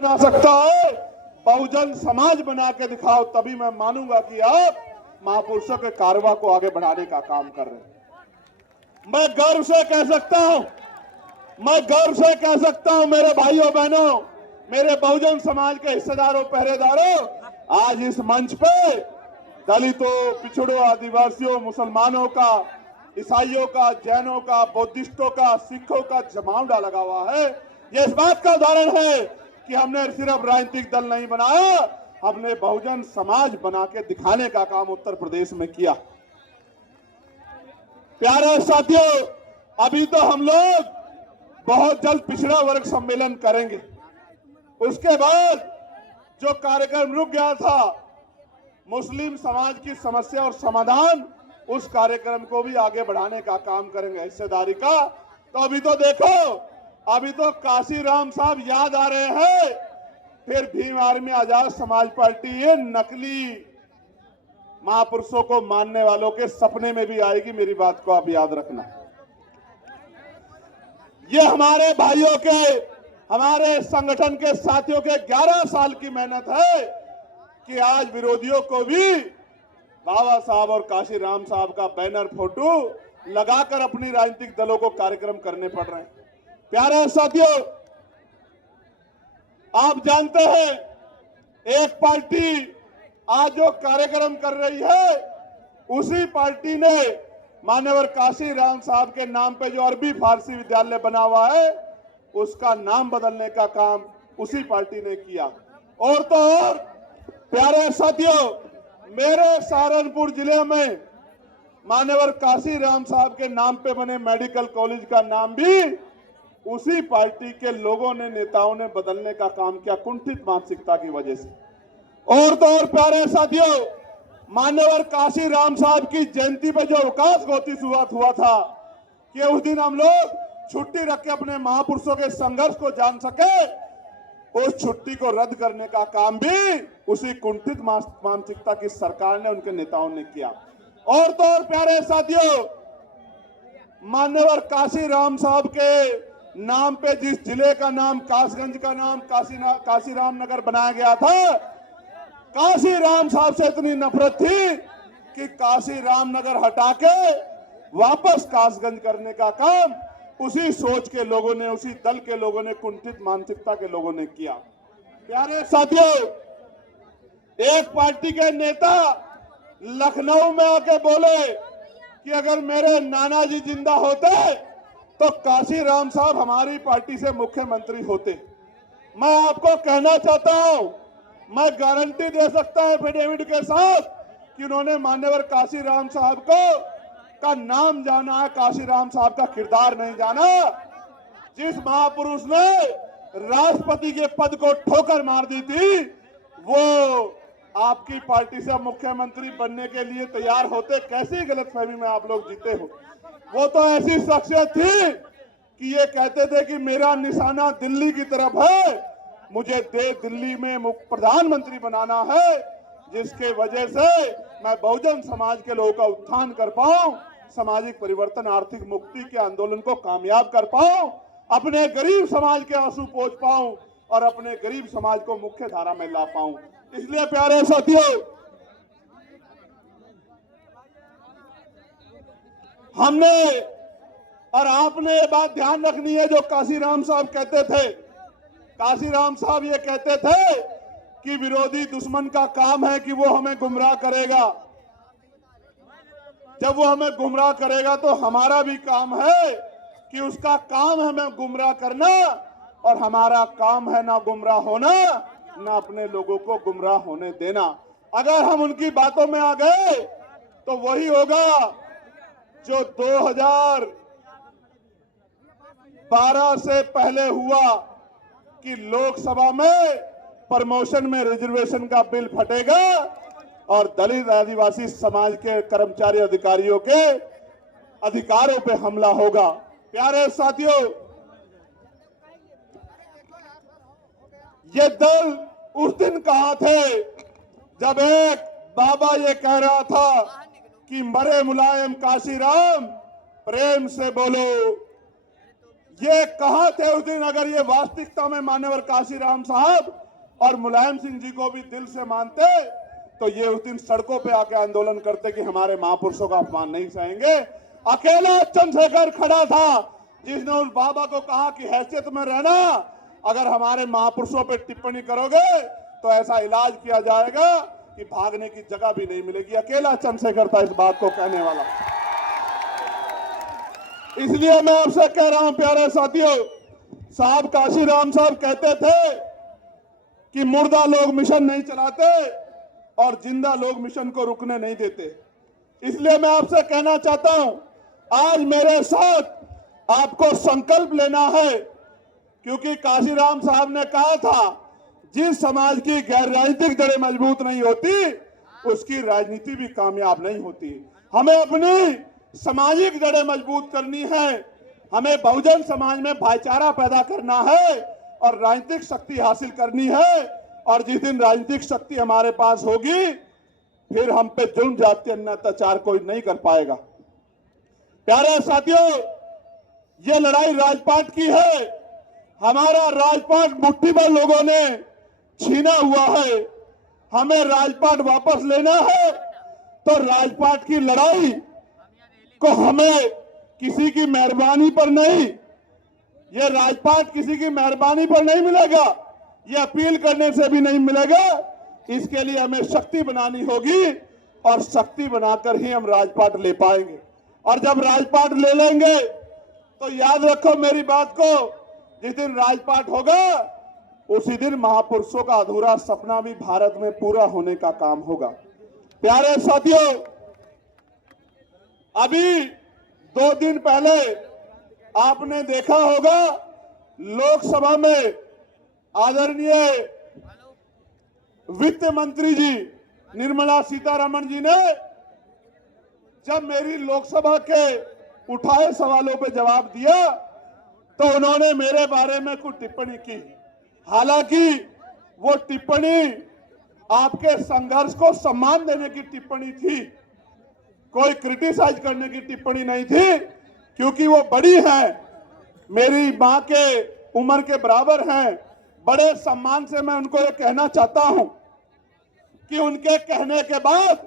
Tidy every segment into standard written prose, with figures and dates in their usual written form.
बना सकता है, बहुजन समाज बना के दिखाओ, तभी मैं मानूंगा कि आप महापुरुषों के कारवा को आगे बढ़ाने का काम कर रहे हैं। मैं गर्व से कह सकता हूं, मेरे भाइयों बहनों, मेरे बहुजन समाज के हिस्सेदारों, पहरेदारों, आज इस मंच पे दलितों, पिछड़ों, आदिवासियों, मुसलमानों का, ईसाइयों का, जैनों का, बौद्धिस्टों का, सिखों का जमावड़ा लगा हुआ है। यह इस बात का उदाहरण है कि हमने सिर्फ राजनीतिक दल नहीं बनाया, हमने बहुजन समाज बना के दिखाने का काम उत्तर प्रदेश में किया। प्यारे साथियों, अभी तो हम लोग बहुत जल्द पिछड़ा वर्ग सम्मेलन करेंगे। उसके बाद जो कार्यक्रम रुक गया था, मुस्लिम समाज की समस्या और समाधान, उस कार्यक्रम को भी आगे बढ़ाने का काम करेंगे हिस्सेदारी का। तो अभी तो देखो, अभी तो काशीराम साहब याद आ रहे हैं, फिर भीम आर्मी आजाद समाज पार्टी ये नकली महापुरुषों को मानने वालों के सपने में भी आएगी। मेरी बात को आप याद रखना। ये हमारे भाइयों के, हमारे संगठन के साथियों के 11 साल की मेहनत है कि आज विरोधियों को भी बाबा साहब और काशीराम साहब का बैनर फोटो लगाकर अपनी राजनीतिक दलों को कार्यक्रम करने पड़ रहे हैं। प्यारे साथियों, आप जानते हैं, एक पार्टी आज जो कार्यक्रम कर रही है, उसी पार्टी ने मान्यवर काशीराम साहब के नाम पे जो अरबी फारसी विद्यालय बना हुआ है, उसका नाम बदलने का काम उसी पार्टी ने किया। और तो और प्यारे साथियों, मेरे सहारनपुर जिले में मान्यवर काशीराम साहब के नाम पे बने मेडिकल कॉलेज का नाम भी उसी पार्टी के लोगों ने, नेताओं ने बदलने का काम किया, कुंठित मानसिकता की वजह से। और तो और प्यारे साथियों, मान्यवर काशीराम साहब की जयंती पे जो अवकाश घोषित हुआ था कि उस दिन हम लोग छुट्टी रख के अपने महापुरुषों के संघर्ष को जान सके, उस छुट्टी को रद्द करने का काम भी उसी कुंठित मानसिकता की सरकार ने, उनके नेताओं ने किया। और तो और प्यारे साथियों, मान्यवर काशीराम साहब के नाम पे जिस जिले का नाम, कासगंज का नाम काशीराम नगर बनाया गया था, काशीराम साहब से इतनी नफरत थी कि काशीराम नगर हटा के वापस कासगंज करने का काम उसी सोच के लोगों ने, उसी दल के लोगों ने, कुंठित मानसिकता के लोगों ने किया। प्यारे साथियों, एक पार्टी के नेता लखनऊ में आके बोले कि अगर मेरे नाना जी जिंदा होते तो काशीराम साहब हमारी पार्टी से मुख्यमंत्री होते। मैं आपको कहना चाहता हूं, मैं गारंटी दे सकता हूं एफिडेविट के साथ कि उन्होंने मान्यवर काशीराम साहब का नाम जाना है, काशीराम साहब का किरदार नहीं जाना। जिस महापुरुष ने राष्ट्रपति के पद को ठोकर मार दी थी, वो आपकी पार्टी से मुख्यमंत्री बनने के लिए तैयार होते। कैसी गलतफहमी में आप लोग जीते हो। वो तो ऐसी शख्सियत थी कि ये कहते थे कि मेरा निशाना दिल्ली की तरफ है, मुझे दिल्ली में प्रधानमंत्री बनाना है, जिसके वजह से मैं बहुजन समाज के लोगों का उत्थान कर पाऊं, सामाजिक परिवर्तन, आर्थिक मुक्ति के आंदोलन को कामयाब कर पाऊं, अपने गरीब समाज के आंसू पोंछ पाऊं और अपने गरीब समाज को मुख्य धारा में ला पाऊं। इसलिए प्यारे साथियों, हमने और आपने ये बात ध्यान रखनी है, जो काशीराम साहब कहते थे, काशीराम साहब ये कहते थे कि विरोधी दुश्मन का काम है कि वो हमें गुमराह करेगा। जब वो हमें गुमराह करेगा तो हमारा भी काम है कि उसका काम है हमें गुमराह करना, और हमारा काम है ना गुमराह होना, ना अपने लोगों को गुमराह होने देना। अगर हम उनकी बातों में आ गए तो वही होगा जो 2012 से पहले हुआ कि लोकसभा में प्रमोशन में रिजर्वेशन का बिल फटेगा और दलित आदिवासी समाज के कर्मचारी अधिकारियों के अधिकारों पे हमला होगा। प्यारे साथियों, ये दल उस दिन कहा थे जब एक बाबा ये कह रहा था कि मरे मुलायम काशीराम, प्रेम से बोलो ये कहां थे उस दिन? अगर ये वास्तविकता में मान्यवर काशीराम साहब और मुलायम सिंह जी को भी दिल से मानते तो ये उस दिन सड़कों पे आके आंदोलन करते कि हमारे महापुरुषों का अपमान नहीं सहेंगे। अकेला चंद्रशेखर खड़ा था जिसने उस बाबा को कहा कि हैसियत में रहना, अगर हमारे महापुरुषों पे टिप्पणी करोगे तो ऐसा इलाज किया जाएगा कि भागने की जगह भी नहीं मिलेगी। अकेला चंद्रशेखर था इस बात को कहने वाला। इसलिए मैं आपसे कह रहा हूं प्यारे साथियों, साहब काशीराम साहब कहते थे कि मुर्दा लोग मिशन नहीं चलाते और जिंदा लोग मिशन को रुकने नहीं देते। इसलिए मैं आपसे कहना चाहता हूं, आज मेरे साथ आपको संकल्प लेना है, क्योंकि काशीराम साहब ने कहा था जिस समाज की गैर राजनीतिक जड़ें मजबूत नहीं होती उसकी राजनीति भी कामयाब नहीं होती। हमें अपनी सामाजिक जड़ें मजबूत करनी है, हमें बहुजन समाज में भाईचारा पैदा करना है और राजनीतिक शक्ति हासिल करनी है। और जिस दिन राजनीतिक शक्ति हमारे पास होगी फिर हम पे जुल्म जाति अन्य अत्याचार कोई नहीं कर पाएगा। प्यारे साथियों, ये लड़ाई राजपाट की है। हमारा राजपाट मुट्ठी भर लोगों ने छीना हुआ है, हमें राजपाट वापस लेना है। तो राजपाट की लड़ाई को हमें किसी की मेहरबानी पर नहीं, ये राजपाट किसी की मेहरबानी पर नहीं मिलेगा, ये अपील करने से भी नहीं मिलेगा। इसके लिए हमें शक्ति बनानी होगी और शक्ति बनाकर ही हम राजपाट ले पाएंगे। और जब राजपाट ले लेंगे तो याद रखो मेरी बात को, जिस दिन राजपाट होगा उसी दिन महापुरुषों का अधूरा सपना भी भारत में पूरा होने का काम होगा। प्यारे साथियों, अभी 2 दिन पहले आपने देखा होगा लोकसभा में आदरणीय वित्त मंत्री जी निर्मला सीतारमण जी ने जब मेरी लोकसभा के उठाए सवालों पे जवाब दिया तो उन्होंने मेरे बारे में कुछ टिप्पणी की। हालांकि वो टिप्पणी आपके संघर्ष को सम्मान देने की टिप्पणी थी, कोई क्रिटिसाइज करने की टिप्पणी नहीं थी, क्योंकि वो बड़ी हैं, मेरी मां के उम्र के बराबर हैं। बड़े सम्मान से मैं उनको ये कहना चाहता हूं कि उनके कहने के बाद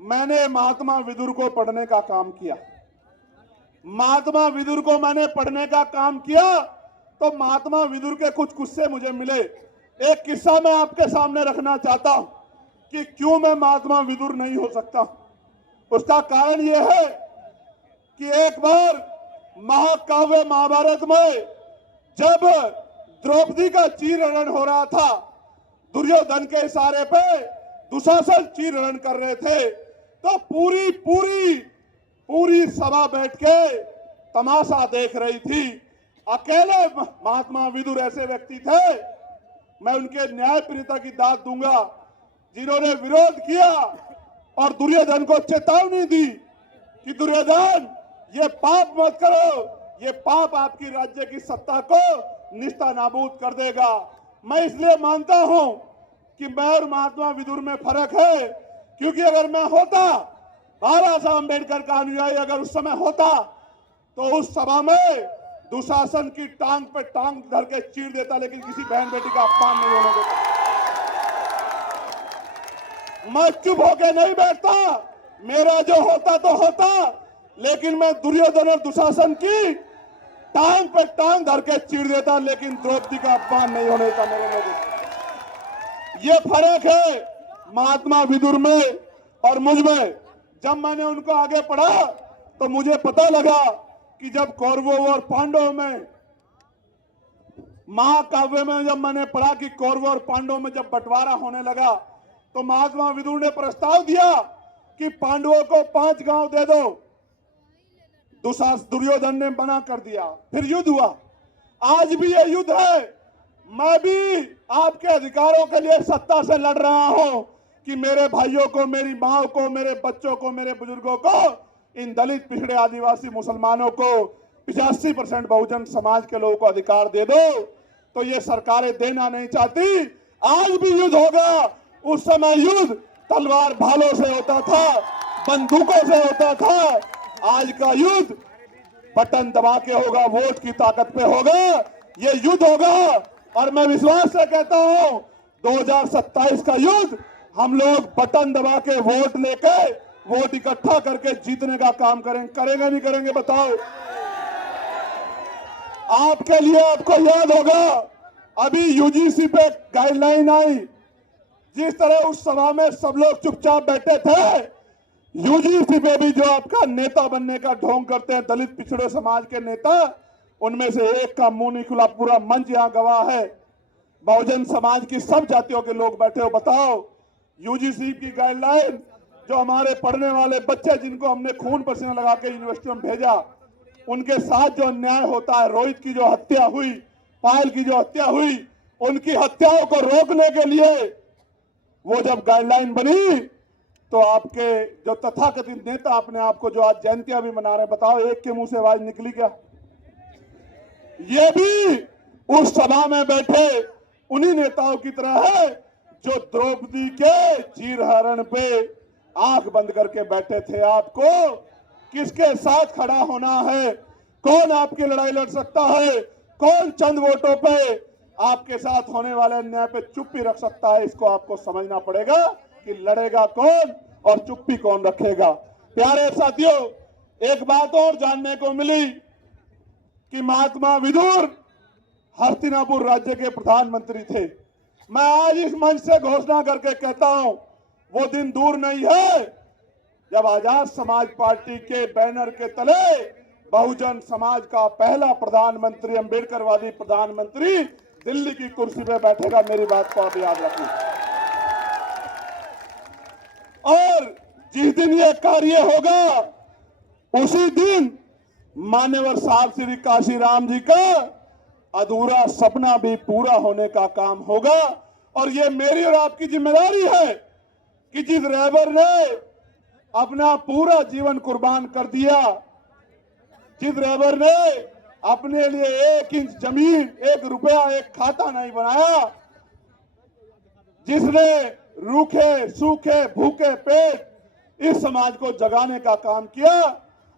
मैंने महात्मा विदुर को पढ़ने का काम किया। महात्मा विदुर को मैंने पढ़ने का काम किया तो महात्मा विदुर के कुछ किस्से मुझे मिले। एक किस्सा मैं आपके सामने रखना चाहता हूं कि क्यों मैं महात्मा विदुर नहीं हो सकता। उसका कारण यह है कि एक बार महाकाव्य महाभारत में जब द्रौपदी का चीरहरण हो रहा था, दुर्योधन के इशारे पे दुशासन चीरहरण कर रहे थे, तो पूरी सभा बैठ के तमाशा देख रही थी। अकेले महात्मा विदुर ऐसे व्यक्ति थे, मैं उनके न्यायप्रियता की दाद दूंगा, जिन्होंने विरोध किया और दुर्योधन को चेतावनी दी कि दुर्योधन ये पाप मत करो, ये पाप आपकी राज्य की सत्ता को निस्ता नाबूद कर देगा। मैं इसलिए मानता हूं कि मैं और महात्मा विदुर में फर्क है, क्योंकि अगर मैं होता, बाबा साहब अम्बेडकर का अनुयायी अगर उस समय होता तो उस सभा में दुशासन की टांग पे टांग धर के चीर देता, लेकिन किसी बहन बेटी का अपमान नहीं होने देता। मैं चुप होके नहीं बैठता, मेरा जो होता तो होता, लेकिन मैं दुर्योधन और दुशासन की टांग पे टांग धर के चीर देता, लेकिन द्रौपदी का अपमान नहीं होने देता मेरे लोगों। ये फर्क है महात्मा विदुर में और मुझ में। जब मैंने उनको आगे पढ़ा तो मुझे पता लगा कि जब कौरवों और पांडवों में, महाकाव्य में जब मैंने पढ़ा कि कौरवों और पांडवों में जब बंटवारा होने लगा तो महात्मा विदुर ने प्रस्ताव दिया कि पांडवों को 5 गांव दे दो। दुर्योधन ने मना कर दिया, फिर युद्ध हुआ। आज भी ये युद्ध है। मैं भी आपके अधिकारों के लिए सत्ता से लड़ रहा हूं कि मेरे भाइयों को, मेरी मां को, मेरे बच्चों को, मेरे बुजुर्गों को, इन दलित, पिछड़े, आदिवासी, मुसलमानों को, 85% बहुजन समाज के लोगों को अधिकार दे दो। तो ये सरकारें देना नहीं चाहती। आज भी युद्ध होगा। उस समय युद्ध तलवार भालों से होता था, बंदूकों से होता था। आज का युद्ध बटन दबा के होगा, वोट की ताकत पे होगा, ये युद्ध होगा। और मैं विश्वास से कहता हूं 2027 का युद्ध हम लोग बटन दबा के वोट लेके, वोट इकट्ठा करके जीतने का काम करेंगे नहीं करेंगे बताओ। आपके लिए आपको याद होगा अभी यूजीसी पे गाइडलाइन आई, जिस तरह उस सभा में सब लोग चुपचाप बैठे थे, यूजीसी पे भी जो आपका नेता बनने का ढोंग करते हैं दलित पिछड़े समाज के नेता, उनमें से एक का मुंह नहीं खुला। पूरा मंच यहां गवाह है, बहुजन समाज की सब जातियों के लोग बैठे हो। बताओ यूजीसी की गाइडलाइन, जो हमारे पढ़ने वाले बच्चे जिनको हमने खून पसीना लगा के यूनिवर्सिटी में भेजा, उनके साथ जो अन्याय होता है, रोहित की जो हत्या हुई, पायल की जो हत्या हुई, उनकी हत्याओं को रोकने के लिए वो जब गाइडलाइन बनी तो आपके जो तथाकथित नेता अपने आप को जो आज जयंतियां भी मना रहे हैं, बताओ एक के मुंह से आवाज निकली क्या? ये भी उस सभा में बैठे उन्हीं नेताओं की तरह है जो द्रौपदी के चीरहरण पे आंख बंद करके बैठे थे। आपको किसके साथ खड़ा होना है, कौन आपकी लड़ाई लड़ सकता है, कौन चंद वोटों पे आपके साथ होने वाले अन्याय पे चुप्पी रख सकता है, इसको आपको समझना पड़ेगा कि लड़ेगा कौन और चुप्पी कौन रखेगा। प्यारे साथियों, एक बात और जानने को मिली कि महात्मा विदुर हस्तिनापुर राज्य के प्रधानमंत्री थे। मैं आज इस मंच से घोषणा करके कहता हूं, वो दिन दूर नहीं है जब आजाद समाज पार्टी के बैनर के तले बहुजन समाज का पहला प्रधानमंत्री, अंबेडकरवादी प्रधानमंत्री दिल्ली की कुर्सी पे बैठेगा। मेरी बात को आप याद रखें। और जिस दिन ये कार्य होगा उसी दिन मान्यवर साहब श्री काशीराम जी का अधूरा सपना भी पूरा होने का काम होगा। और ये मेरी और आपकी जिम्मेदारी है कि जिस रहबर ने अपना पूरा जीवन कुर्बान कर दिया, जिस रहबर ने अपने लिए 1 इंच जमीन, 1 रुपया, 1 खाता नहीं बनाया, जिसने रूखे सूखे भूखे पेट इस समाज को जगाने का काम किया,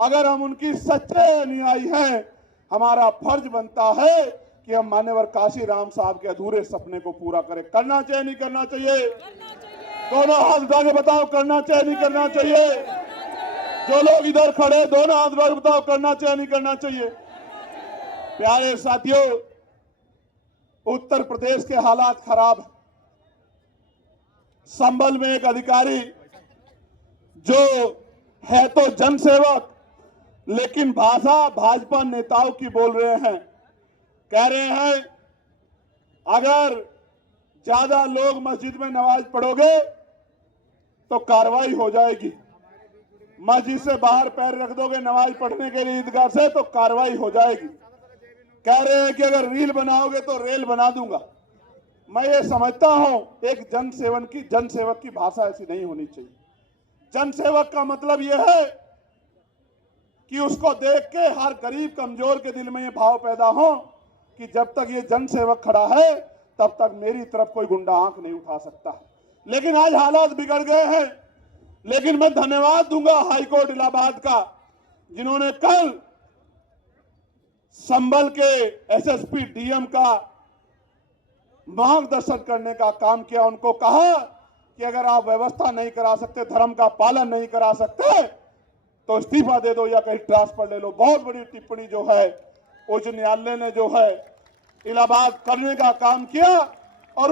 अगर हम उनकी सच्चे अनुयायी हैं, हमारा फर्ज बनता है कि हम मान्यवर काशीराम साहब के अधूरे सपने को पूरा करें। करना चाहिए नहीं करना चाहिए? दोनों हाथ उठा के बताओ, करना चाहिए नहीं करना चाहिए? जो लोग इधर खड़े दोनों हाथ उठा के बताओ, करना चाहिए नहीं करना चाहिए? प्यारे साथियों, उत्तर प्रदेश के हालात खराब है। संभल में एक अधिकारी जो है तो जनसेवक, लेकिन भाषा भाजपा नेताओं की बोल रहे हैं। कह रहे हैं अगर ज्यादा लोग मस्जिद में नमाज पढ़ोगे तो कार्रवाई हो जाएगी, मस्जिद से बाहर पैर रख दोगे नमाज पढ़ने के लिए ईदगाह से तो कार्रवाई हो जाएगी। कह रहे हैं कि अगर रील बनाओगे तो रेल बना दूंगा। मैं ये समझता हूं एक जनसेवक की भाषा ऐसी नहीं होनी चाहिए। जनसेवक का मतलब यह है कि उसको देख के हर गरीब कमजोर के दिल में ये भाव पैदा हो कि जब तक ये जनसेवक खड़ा है तब तक मेरी तरफ कोई गुंडा आंख नहीं उठा सकता। लेकिन आज हालात बिगड़ गए हैं। लेकिन मैं धन्यवाद दूंगा हाईकोर्ट इलाहाबाद का, जिन्होंने कल संभल के एसएसपी डीएम का मार्गदर्शन करने का काम किया। उनको कहा कि अगर आप व्यवस्था नहीं करा सकते, धर्म का पालन नहीं करा सकते तो इस्तीफा दे दो या कहीं ट्रांसफर ले लो। बहुत बड़ी टिप्पणी जो है उच्च न्यायालय ने जो है इलाहाबाद करने का काम किया।